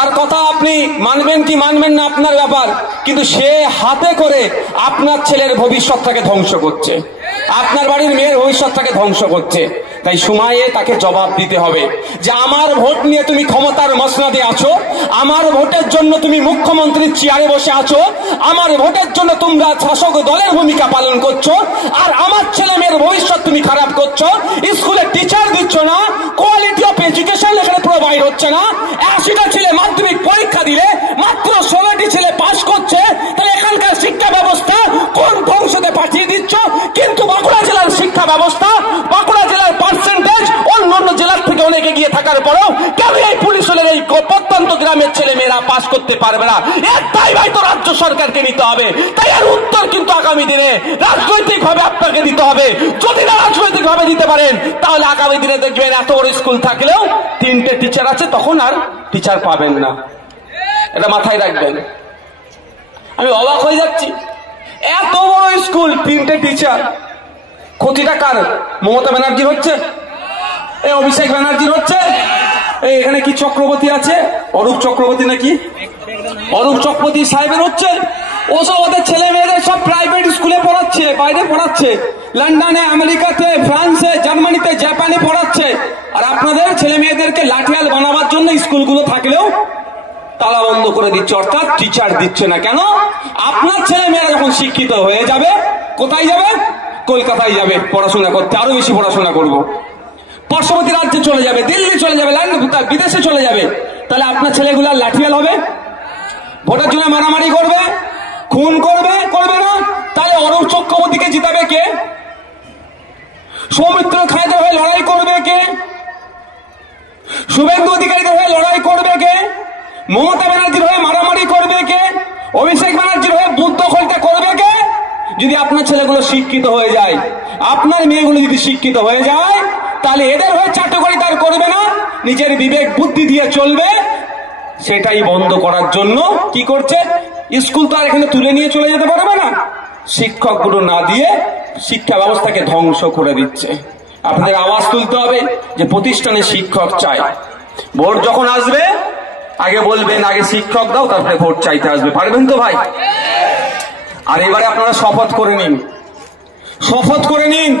তার কথা আপনি মানবেন কি মানবেন না আপনার ব্যাপার, কিন্তু সে হাতে করে আপনার ছেলের ভবিষ্যৎটাকে ধ্বংস করছে, আপনার বাড়ির মেয়ের ভবিষ্যৎটাকে ধ্বংস করছে। তাই সময়ে তাকে জবাব দিতে হবে যে আমার ভোট নিয়ে তুমি ক্ষমতার মসনদে আছো, আমার ভোটের জন্য তুমি মুখ্যমন্ত্রীর চেয়ারে বসে আছো, আমার ভোটের জন্য তোমরা শাসক দলের ভূমিকা পালন করছো, আর আমার ছেলে মেয়ের ভবিষ্যৎ তুমি খারাপ করছো। স্কুলে টিচার দিচ্ছ না, কোয়ালিটি অফ এডুকেশন এখানে প্রোভাইড হচ্ছে না। 80টা ছেলে মাধ্যমিক পরীক্ষা দিলে মাত্র 16টি ছেলে পাস করছে, তাহলে এখানকার শিক্ষা ব্যবস্থা কোন ধ্বংসতে পাঠিয়ে দিচ্ছ? কিন্তু বাঁকুড়া জেলার শিক্ষা ব্যবস্থা, বাঁকুড়া জেলার পার্সেন্টেজ অন্যান্য জেলার থেকে অনেক এগিয়ে থাকার পরেও কেন এই পুলিশ হলের এই প্রত্যন্ত গ্রামের ছেলে মেয়েরা পাস করতে পারবে না? এর দায় তো রাজ্য সরকারকে নিতে হবে। তাই এর উত্তর কিন্তু আগামী দিনে রাজনৈতিক ভাবে আপনাকে দিতে হবে। যদি না রাজনৈতিক ভাবে দিতে পারেন, তাহলে আগামী দিনে দেখবেন এত বড় স্কুল থাকলেও 3টে টিচার আছে, তখন আর টিচার পাবেন না। এটা মাথায় রাখবেন। আমি অবাক হয়ে যাচ্ছি, এত বড় স্কুল 3টে টিচার। ক্ষতিটা কার? মমতা ব্যানার্জির হচ্ছে, এই অভিষেক ব্যানার্জির হচ্ছে, এই এখানে কি চক্রবর্তী আছে, অরূপ চক্রবর্তী নাকি, অরূপ চক্রবর্তী সাহেবের হচ্ছে। ওসব ওদের ছেলে মেয়েদের সব প্রাইভেট স্কুলে পড়াচ্ছে, বাইরে পড়াচ্ছে, লন্ডনে, আমেরিকাতে, ফ্রান্সে, জার্মানিতে, জাপানে পড়াচ্ছে। আর আপনাদের ছেলে মেয়েদেরকে লাঠিয়াল বানাবার জন্য স্কুলগুলো থাকলেও তালা বন্ধ করে দিচ্ছে, অর্থাৎ টিচার দিচ্ছে না। কেন? আপনার ছেলে মেয়েরা যখন শিক্ষিত হয়ে যাবে, কোথায় যাবে? কলকাতায় যাবে পড়াশোনা করতে, আরো বেশি পড়াশোনা করবো, পার্শ্ববর্তী রাজ্যে চলে যাবে, দিল্লি চলে যাবে, বিদেশে চলে যাবে। তাহলে আপনার ছেলেগুলা লাঠিয়াল হবে, ভোটের জন্য মারামারি করবে, খুন করবে, করবে না? তাহলে অরূপ চক্রবর্তীকে জিতাবে কে? সৌমিত্র খায়েদের হয়ে লড়াই করবে কে? শুভেন্দু অধিকারীদের হয়ে লড়াই করবে কে? মমতা ব্যানার্জির হয়ে মারামারি করবে কে? অভিষেক ব্যানার্জির হয়ে বুদ্ধ খোলটা করবে কে? যদি আপনার ছেলেগুলো শিক্ষিত হয়ে যায়, আপনার মেয়েগুলো যদি শিক্ষিত হয়ে যায়, তাহলে এদের হয়ে চাটুকারি তার করবে না, নিজের বিবেক বুদ্ধি দিয়ে চলবে। সেটাই বন্ধ করার জন্য কি করছে? স্কুল তো আর এখানে তুলে নিয়ে চলে যেতে পারবে না, শিক্ষকগুলো না দিয়ে শিক্ষা ব্যবস্থাকে ধ্বংস করে দিচ্ছে। আপনাদের আওয়াজ তুলতে হবে যে প্রতিষ্ঠানে শিক্ষক চাই। ভোট যখন আসবে আগে বলবেন আগে শিক্ষক দাও, তারপরে ভোট চাইতে আসবে। পারবেন তো ভাই? আর এবারে আপনারা শপথ করে নিন, শপথ করে নিন।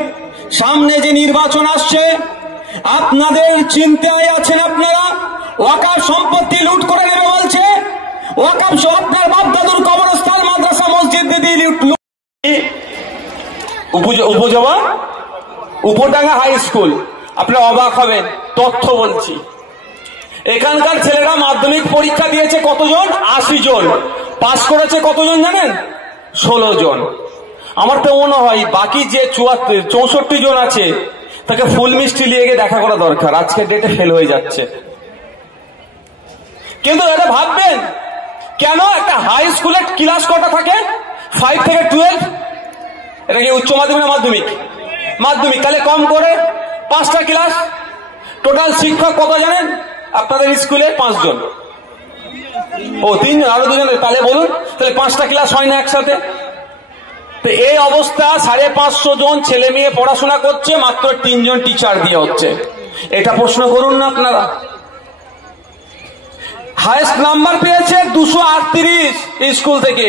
সামনে যে নির্বাচন আসছে, আপনাদের চিন্তায় আছেন আপনারা ওয়াকাফ সম্পত্তি লুট করে নেবে বলছে। ওয়াকাফ আপনার বাপ দাদুর কবরস্থান, মাদ্রাসা, মসজিদ দিয়ে উপজেলা উপরডাঙ্গা হাই স্কুল। আপনারা অবাক হবেন, তথ্য বলছি। এখানকার ছেলেরা মাধ্যমিক পরীক্ষা দিয়েছে কতজন? 80 জন। পাস করেছে কতজন জানেন? 16 জন। আমার তো মনে হয় বাকি যে 64 জন আছে তাকে ফুল মিষ্টি নিয়ে গিয়ে দেখা করা দরকার, আজকের ডেটে ফেল হয়ে যাচ্ছে। কিন্তু এটা ভাববেন কেন একটা হাই স্কুলের ক্লাস কটা থাকে? 5 থেকে 12। এটা কি উচ্চ মাধ্যমিক না মাধ্যমিক? মাধ্যমিক। তাহলে কম করে 5টা ক্লাস। টোটাল শিক্ষক কত জানেন আপনাদের স্কুলে? 5 জন। ও 3 জন, আরো 2 জন। তাহলে বলুন, তাহলে 5টা ক্লাস হয় না একসাথে? তো এই অবস্থা, 550 জন ছেলে মেয়ে পড়াশোনা করছে, মাত্র 3 জন টিচার দিয়ে হচ্ছে। এটা প্রশ্ন করুন না আপনারা। হাইয়েস্ট নাম্বার পেয়েছে 238 স্কুল থেকে।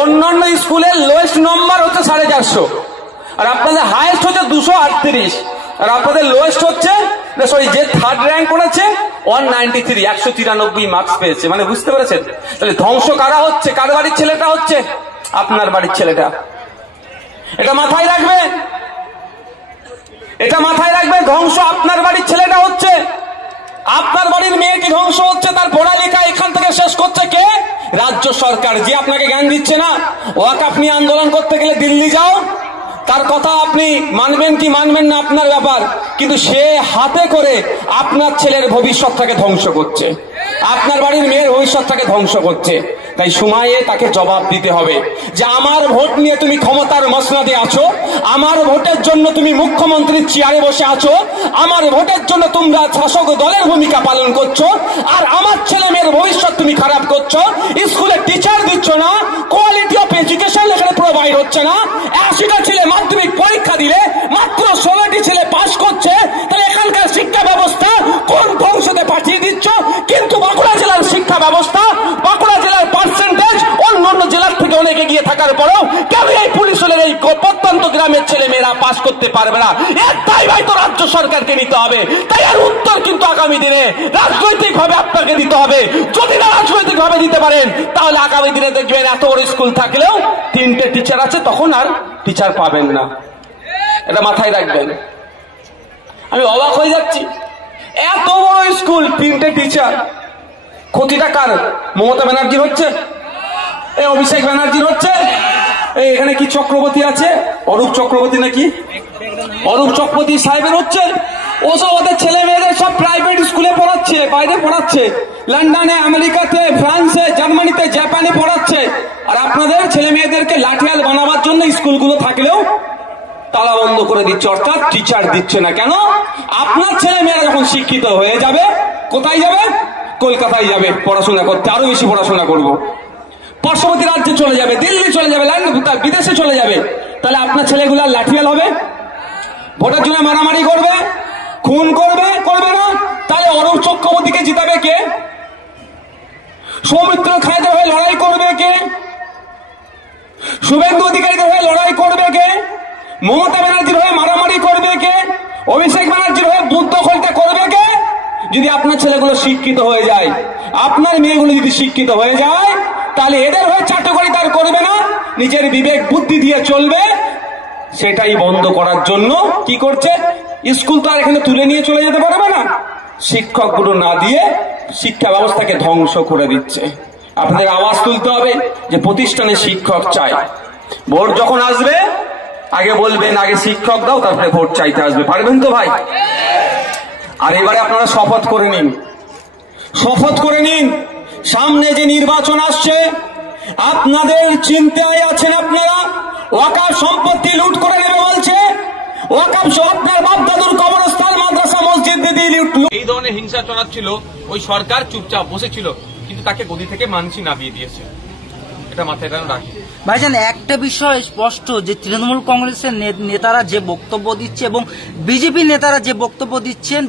অন্যান্য স্কুলের লোয়েস্ট নাম্বার হচ্ছে 450, আর আপনাদের হাইয়েস্ট হচ্ছে 238, আর আপনাদের লোয়েস্ট হচ্ছে, সরি, যে থার্ড র্যাঙ্ক করেছে 193, 193 মার্কস পেয়েছে। মানে বুঝতে পেরেছেন? তাহলে ধ্বংস কারা হচ্ছে? কার বাড়ির ছেলেটা হচ্ছে? আপনার বাড়ির ছেলেটা। এটা মাথায় রাখবেন, এটা মাথায় রাখবেন। ধ্বংস আপনার বাড়ির ছেলেটা হচ্ছে, আপনার বাড়ির মেয়েটি ধ্বংস হচ্ছে। তার পড়ালেখা এখান থেকে শেষ করছে কে? রাজ্য সরকার, যে আপনাকে জ্ঞান দিচ্ছে না। ওয়াকাফ নিয়ে আন্দোলন করতে গেলে দিল্লি যাও, তার কথা আপনি মানবেন কি মানবেন না আপনার ব্যাপার, কিন্তু সে হাতে করে আপনার ছেলের ভবিষ্যৎটাকে ধ্বংস করছে, আপনার বাড়ির মেয়ের ভবিষ্যৎটাকে ধ্বংস করছে। তাই সময়ে তাকে জবাব দিতে হবে যে আমার ভোট নিয়ে তুমি ক্ষমতার মসনদে আছো, আমার ভোটের জন্য তুমি মুখ্যমন্ত্রীর চেয়ারে বসে আছো, আমার ভোটের জন্য তোমরা শাসক দলের ভূমিকা পালন করছো, আর আমার ছেলে মেয়ের ভবিষ্যৎ তুমি খারাপ করছো। স্কুলে টিচার দিচ্ছ না, কোয়ালিটি অফ এডুকেশন এখানে প্রোভাইড হচ্ছে না। 80টা ছেলে মাধ্যমিক পরীক্ষা দিলে মাত্র 16টি ছেলে পাস করছে, তাহলে এখানকার শিক্ষা ব্যবস্থা কোন ধ্বংসতে পাঠিয়ে দিচ্ছ? কিন্তু বাঁকুড়া জেলার শিক্ষা গ্রামের ছেলে মেয়েরা পাস করতে পারবে না, এর দায় তো রাজ্য সরকারকে নিতে হবে। তাই এর উত্তর কিন্তু আগামী দিনে রাজনৈতিক ভাবে আপনাকে দিতে হবে। যদি না রাজনৈতিক ভাবে দিতে পারেন, তাহলে আগামী দিনে দেখবেন এত বড় স্কুল থাকলেও 3টে টিচার আছে, তখন আর টিচার পাবেন না। এটা মাথায় রাখবেন। আমি অবাক হয়ে যাচ্ছি, এত বড় স্কুল 3টে টিচার। ক্ষতিটা কার? মমতা ব্যানার্জির হচ্ছে, এই অভিষেক ব্যানার্জির হচ্ছে, এই এখানে কি চক্রবর্তী আছে, অরূপ চক্রবর্তী নাকি, অরূপ চক্রবর্তী সাহেবের হচ্ছে। ওসব ওদের ছেলে মেয়েদের সব প্রাইভেট স্কুলে পড়াচ্ছে, বাইরে পড়াচ্ছে, লন্ডনে, আমেরিকাতে, ফ্রান্সে, জার্মানিতে, জাপানে পড়াচ্ছে। আর আপনাদের ছেলে মেয়েদেরকে লাঠিয়াল বানাবার জন্য স্কুলগুলো থাকলেও তালা বন্ধ করে দিচ্ছে, অর্থাৎ টিচার দিচ্ছে না। কেন? আপনার ছেলে মেয়েরা যখন শিক্ষিত হয়ে যাবে, কোথায় যাবে? কলকাতায় যাবে পড়াশোনা করতে, আরো বেশি পড়াশোনা করবো, পার্শ্ববর্তী রাজ্যে চলে যাবে, দিল্লি চলে যাবে, বিদেশে চলে যাবে। তাহলে আপনার ছেলেগুলা লাঠিয়াল হবে, ভোটের জন্য মারামারি করবে, খুন করবে, করবে না? তাহলে অরূপ চক্রবর্তীকে জিতাবে কে? সৌমিত্র খায়েদের হয়ে লড়াই করবে কে? শুভেন্দু অধিকারীদের হয়ে লড়াই করবে কে? মমতা ব্যানার্জির হয়ে মারামারি করবে কে? অভিষেক ব্যানার্জির হয়ে বুথ দখলটা করবে কে? যদি আপনার ছেলেগুলো শিক্ষিত হয়ে যায়, আপনার মেয়েগুলো যদি শিক্ষিত হয়ে যায়, তাহলে এদের হয়ে চাটুকারি তার করবে না, নিজের বিবেক বুদ্ধি দিয়ে চলবে। সেটাই বন্ধ করার জন্য কি করছে? স্কুল তো আর এখানে তুলে নিয়ে চলে যেতে পারবে না, শিক্ষকগুলো না দিয়ে শিক্ষা ব্যবস্থাকে ধ্বংস করে দিচ্ছে। আপনাদের আওয়াজ তুলতে হবে যে প্রতিষ্ঠানে শিক্ষক চাই। ভোট যখন আসবে আগে বলবেন, আগে শিক্ষক দাও, তারপরে ভোট চাইতে আসবে। পারবেন তো ভাই? আর এবারে আপনারা শপথ করে নিন, শপথ করে নিন। সামনে যে নির্বাচন আসছে, আপনাদের চিন্তায় আছেন আপনারা ওয়াকফ সম্পত্তি লুট করে নেবে বলছে, ওয়াকফ আপনার বাপ দাদুর কবরস্থান, মাদ্রাসা, মসজিদ দিয়ে লুট। এই ধরনের হিংসা চলাচ্ছিল, ওই সরকার চুপচাপ বসেছিল, কিন্তু তাকে গদি থেকে মানসি নামিয়ে দিয়েছে। এটা মাথায় রাখি। ভাইজান, একটা বিষয় স্পষ্ট যে তৃণমূল কংগ্রেসের নেতারা যে বক্তব্য দিচ্ছে এবং বিজেপি নেতারা যে বক্তব্য দিচ্ছেন,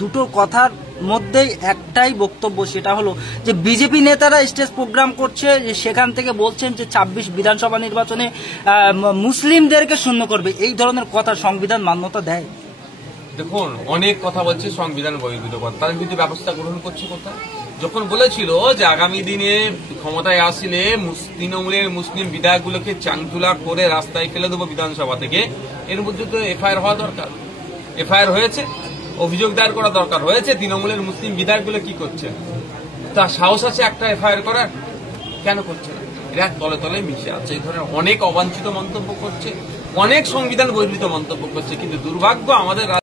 দুটো কথার মধ্যেই একটাই বক্তব্য, সেটা হলো যে বিজেপি নেতারা স্টেজ প্রোগ্রাম করছে, সেখান থেকে বলছেন যে 26 বিধানসভা নির্বাচনে মুসলিমদেরকে শূন্য করবে। এই ধরনের কথা সংবিধান মান্যতা দেয়? দেখুন, অনেক কথা বলছে সংবিধান বহির্ভূত কথা, তার কিন্তু ব্যবস্থা গ্রহণ করছে কোথায়? যখন বলেছিল যে আগামী দিনে ক্ষমতায় আসলে তৃণমূলের মুসলিম বিধায়কগুলোকে চাংতুলা করে রাস্তায় ফেলে দেবো বিধানসভা থেকে, এর মধ্যে তো এফআইআর হওয়া দরকার। এফআইআর হয়েছে, অভিযোগ দায়ের করা দরকার হয়েছে। তৃণমূলের মুসলিম বিধায়কগুলো কি করছে? তার সাহস আছে একটা এফআইআর করার? কেন করছে না? এরা তলে তলে মিশে আছে, এই ধরনের অনেক অবাঞ্ছিত মন্তব্য করছে, অনেক সংবিধান বহির্ভূত মন্তব্য করছে। কিন্তু দুর্ভাগ্য, আমাদের